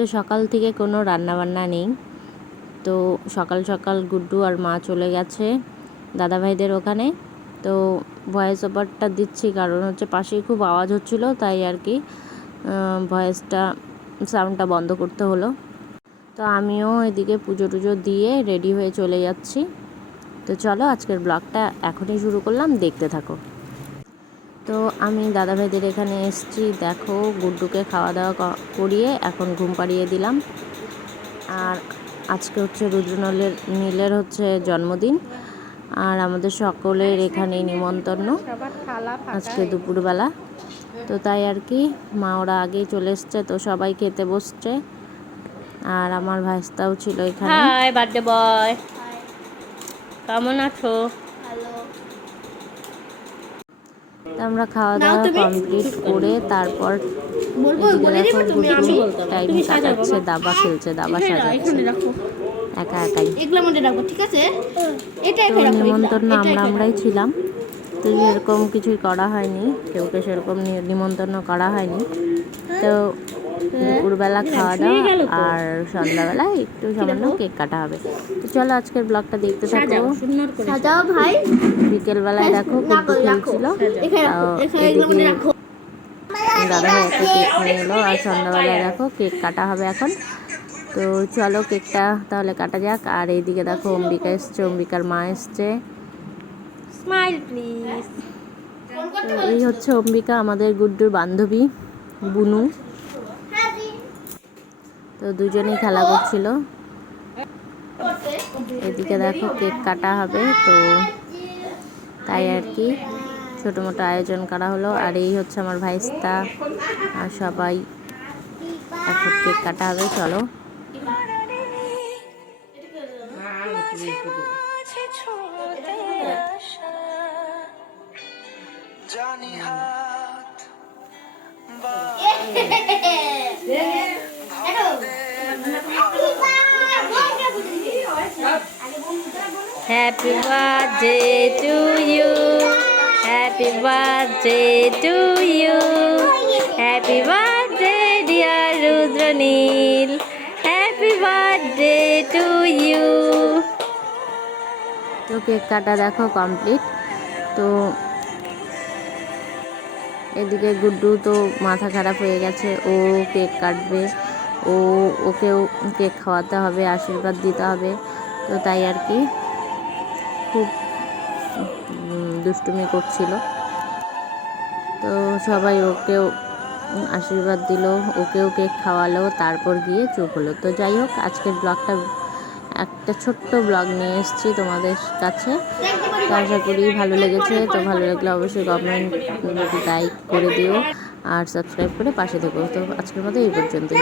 তো সকাল থেকে কোনো রান্নাবান্না নেই, তো সকাল সকাল গুড্ডু আর মা চলে গেছে দাদাভাইদের ওখানে। তো ভয়েস ওভারটা দিচ্ছি, কারণ হচ্ছে পাশেই খুব আওয়াজ হচ্ছিল, তাই আর কি ভয়েসটা সাউন্ডটা বন্ধ করতে হলো। তো আমিও এদিকে পুজো টুজো দিয়ে রেডি হয়ে চলে যাচ্ছি। তো চলো আজকের ব্লগটা এখনই শুরু করলাম, দেখতে থাকো। তো আমি দাদা দাদাভাইদের এখানে এসেছি। দেখো গুড্ডুকে খাওয়া দাওয়া ক- করিয়ে এখন ঘুম পাড়িয়ে দিলাম। আর আজকে হচ্ছে রুদ্রনীলের নীলের হচ্ছে জন্মদিন। আর আমাদের সকলের এখানে নিমন্ত্রণ। আজকে দুপুরবেলা। তো তাই আর কি মা ওরা আগেই চলে এসছে তো সবাই খেতে বসছে। আর আমার ভাইস্তাও ছিল এখানে। Hi birthday boy. কেমন আছো? তো আমরা খাওয়া দাওয়া কমপ্লিট করে তারপর টাইম কাটাচ্ছে দাবা খেলছে দাবা সাজাচ্ছে। একা একাই। এগুলোর মধ্যে রাখব ঠিক আছে? এটা তো নিমন্ত্রণ আমরা আমরাই ছিলাম। তো এরকম কিছুই করা হয়নি। কেউকে সেরকম নিমন্ত্রণ করা হয়নি। তো দুপুরবেলা খাওয়া দাওয়া আর সন্ধ্যাবেলা একটু সামান্য কেক কাটা হবে। তো চলো আজকের ব্লগটা দেখতে থাকো। সাজাও। ভাই। বিকেলবেলায় দেখো কুট্টু খেলছিল দাদা ভাই একটা কেক নিয়ে এলো আর সন্ধ্যাবেলায় দেখো কেক কাটা হবে এখন। তো চলো কেকটা তাহলে কাটা যাক। আর এইদিকে দেখো অম্বিকা এসছে অম্বিকার মা এসছে। স্মাইল প্লিজ এই হচ্ছে অম্বিকা আমাদের গুড্ডুর বান্ধবী বুনু। তো দুজনেই খেলা করছিল। এদিকে দেখো কেক কাটা হবে তো তাই আর কি। ছোটো মোটো আয়োজন করা হলো আর এই হচ্ছে আমার ভাইস্তা আর সবাই এখন কেক কাটা হবে চলো। জানি হাত happy birthday to you happy birthday to you happy birthday dear Rudranil happy birthday to you তো কেক কাটা দেখো কমপ্লিট তো এদিকে গুড্ডু তো মাথা খারাপ হয়ে গেছে। ও কেক কাটবে। ও, ওকেও কেক খাওয়াতে হবে, আশীর্বাদ দিতে হবে। তো তাই আর কি। খুব দুষ্টুমি করছিল। তো সবাই ওকেও আশীর্বাদ দিল, ওকেও কেক খাওয়ালো, তারপর গিয়ে চুপ হলো। তো যাই হোক, আজকের ব্লগটা, একটা ছোট্ট ব্লগ নিয়ে এসেছি তোমাদের কাছে। তো আশা করি ভালো লেগেছে, তো ভালো লাগলে অবশ্যই কমেন্ট লাইক করে দিও, আর সাবস্ক্রাইব করে পাশে থেকো। তো আজকের মতো এই পর্যন্তই।